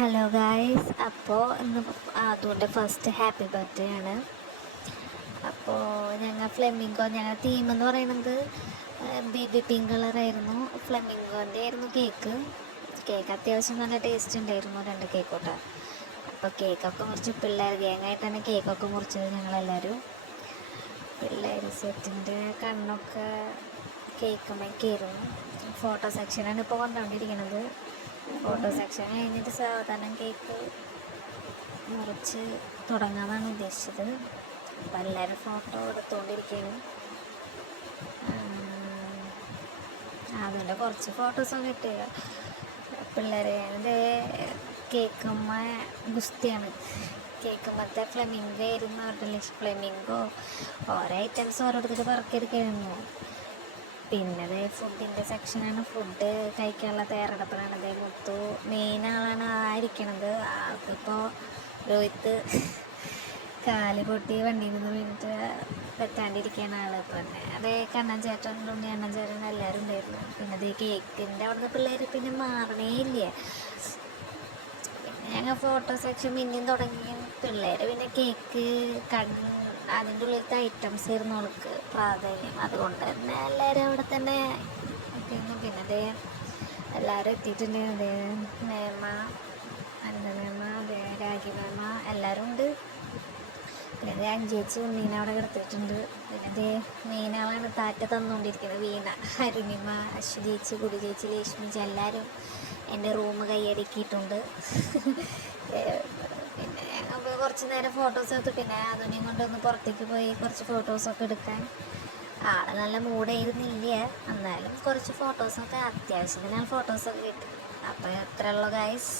Hello guys, അപ്പോൾ ഇന്ന് അതുകൊണ്ട് ഫസ്റ്റ് ഹാപ്പി ബർത്ത്ഡേ ആണ്. അപ്പോൾ ഞങ്ങളുടെ തീം എന്ന് പറയുന്നത് ബേബി പിങ്ക് കളറായിരുന്നു. ഫ്ലെമിംഗോൻ്റെ ആയിരുന്നു കേക്ക്. അത്യാവശ്യം നല്ല ടേസ്റ്റ് ഉണ്ടായിരുന്നു, 2 കേക്കോട്ടെ. അപ്പോൾ കേക്കൊക്കെ മുറിച്ച് പിള്ളേർ ഗ്യാങ്ങായിട്ടാണ് കേക്കൊക്കെ മുറിച്ചത്. ഞങ്ങളെല്ലാവരും പിള്ളേർ സെറ്റിൻ്റെ കണ്ണൊക്കെ കേക്കുമ്മയ്ക്കായിരുന്നു. ഫോട്ടോ സെക്ഷനാണ് ഇപ്പോൾ കണ്ടുകൊണ്ടിരിക്കുന്നത്. ഫോട്ടോ സെക്ഷൻ കഴിഞ്ഞിട്ട് സാധാരണ കേക്ക് മുറിച്ച് തുടങ്ങാമെന്നാണ് ഉദ്ദേശിച്ചത്. അപ്പം എല്ലാവരും ഫോട്ടോ എടുത്തുകൊണ്ടിരിക്കുകയാണ്. അതുകൊണ്ട് കുറച്ച് ഫോട്ടോസൊക്കെ കിട്ടുക പിള്ളേരെ. എൻ്റെ കേക്കുമ്മ ഗുസ്തിയാണ്. കേക്കുമ്മത്തെ ഫ്ലെമിംഗോ ആയിരുന്നു അവരുടെ ഫ്ലെമിംഗോ ഓരോ ഐറ്റംസ് ഓരോരുത്തർ പറക്കിയെടുക്കായിരുന്നു. പിന്നെ ഫുഡിൻ്റെ സെക്ഷനാണ്. ഫുഡ് കഴിക്കാനുള്ള തയ്യാറെടുപ്പിലാണ് മുത്തു മെയിൻ ആളാണ് ആയിരിക്കണത്. ആൾക്കിപ്പോൾ രോഹിത്ത് കാല് പൊട്ടി വണ്ടിയിൽ നിന്ന് വീണിട്ട് എത്താണ്ടിരിക്കുകയാണ് ആള്. പിന്നെ കണ്ണൻ ചേട്ടൻ, ഉണ്ണി അണ്ണൻ ചേട്ടൻ എല്ലാവരും ഉണ്ടായിരുന്നു. പിന്നെ കേക്കിൻ്റെ അവിടുന്ന് പിള്ളേർ പിന്നെ മാറണേ ഇല്ല. പിന്നെ ഞങ്ങൾ ഫോട്ടോ സെക്ഷൻ പിന്നെയും തുടങ്ങി. പിള്ളേർ പിന്നെ കേക്ക് അതിൻ്റെ ഉള്ളിലത്തെ ഐറ്റംസ് ആയിരുന്നു അവൾക്ക് പ്രാധാന്യം. അതുകൊണ്ട് തന്നെ എല്ലാവരും അവിടെ തന്നെ പിന്നെ എല്ലാവരും എത്തിയിട്ടുണ്ട്. മേമ, അന്നമേമ, രാഖി മേമ എല്ലാവരും ഉണ്ട്. പിന്നെ അഞ്ചേച്ചി ഉണ്ണീനെ അവിടെ കിടത്തിയിട്ടുണ്ട്. പിന്നെ മെയിനാളാണ് താറ്റ തന്നുകൊണ്ടിരിക്കുന്നത് വീണ, അരുണിമ, അശ്വതേച്ചി, കുടി ചേച്ചി, ലക്ഷ്മിച്ചി എല്ലാവരും എൻ്റെ റൂം കൈയടക്കിയിട്ടുണ്ട്. പിന്നെ ഞങ്ങൾ കുറച്ച് നേരം ഫോട്ടോസ് എടുത്തു. പിന്നെ അതിനെയും കൊണ്ടൊന്ന് പുറത്തേക്ക് പോയി കുറച്ച് ഫോട്ടോസൊക്കെ എടുക്കാൻ. ആള് നല്ല മൂടായിരുന്നില്ല, എന്നാലും കുറച്ച് ഫോട്ടോസൊക്കെ അത്യാവശ്യത്തിന് ഫോട്ടോസൊക്കെ കിട്ടി. അപ്പോൾ എത്രയുള്ളൂ ഗൈസ്.